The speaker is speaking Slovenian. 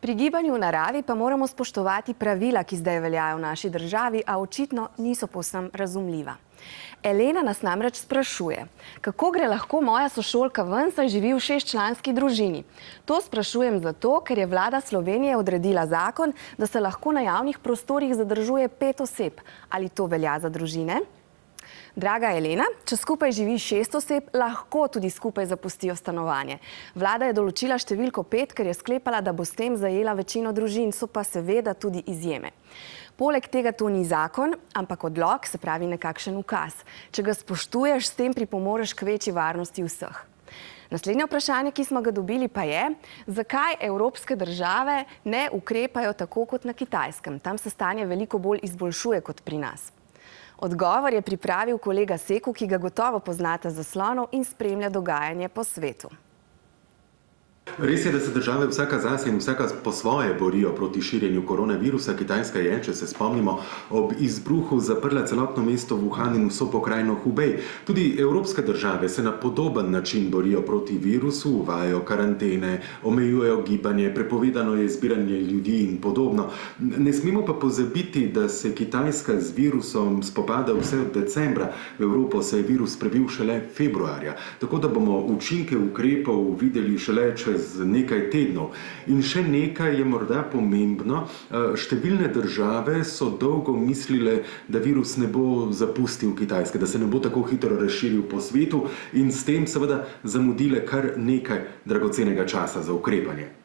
Pri gibanju v naravi pa moramo spoštovati pravila, ki zdaj veljajo v naši državi, a očitno niso povsem razumljiva. Elena nas namreč sprašuje, kako gre lahko moja sošolka ven, saj živi v 6-članski družini. To sprašujem zato, ker je vlada Slovenije odredila zakon, da se lahko na javnih prostorih zadržuje 5 oseb. Ali to velja za družine? Draga Elena, če skupaj živi 6 oseb, lahko tudi skupaj zapustijo stanovanje. Vlada je določila številko 5, ker je sklepala, da bo s tem zajela večino družin, so pa seveda tudi izjeme. Poleg tega to ni zakon, ampak odlok, se pravi nekakšen ukaz. Če ga spoštuješ, s tem pripomoreš k večji varnosti vseh. Naslednje vprašanje, ki smo ga dobili, pa je, zakaj evropske države ne ukrepajo tako kot na Kitajskem. Tam se stanje veliko bolj izboljšuje kot pri nas. Odgovor je pripravil kolega Seku, ki ga gotovo poznate z zaslonov in spremlja dogajanje po svetu. Res je, da se države vsaka zase in vsaka po svoje borijo proti širjenju koronavirusa. Kitajska je, če se spomnimo, ob izbruhu zaprla celotno mesto Wuhan in vso pokrajino Hubei. Tudi evropske države se na podoben način borijo proti virusu, uvajajo karantene, omejujejo gibanje, prepovedano je zbiranje ljudi in podobno. Ne smemo pa pozabiti, da se Kitajska z virusom spopada vse od decembra. V Evropo se je virus prebil šele februarja, tako da bomo učinke ukrepov videli šele čez nekaj tednov. In še nekaj je morda pomembno. Številne države so dolgo mislile, da virus ne bo zapustil Kitajske, da se ne bo tako hitro razširil po svetu in s tem seveda zamudile kar nekaj dragocenega časa za ukrepanje.